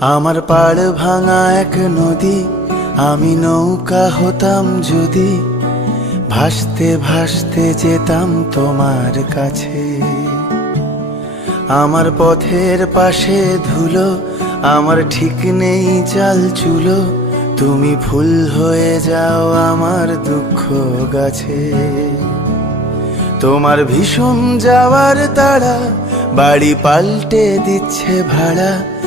আমার পাড় ভাঙা এক নদী, আমি নৌকা হতাম যদি, ভাসতে ভাসতে যেতাম তোমার কাছে। আমার পথের পাশে ধুলো, আমার ঠিক নেই চাল চুলো, তুমি ফুল হয়ে যাও আমার দুঃখ গাছে। তোমার ভীষণ যাওয়ার তারা বাড়ি পাল্টে দিচ্ছে ভাড়া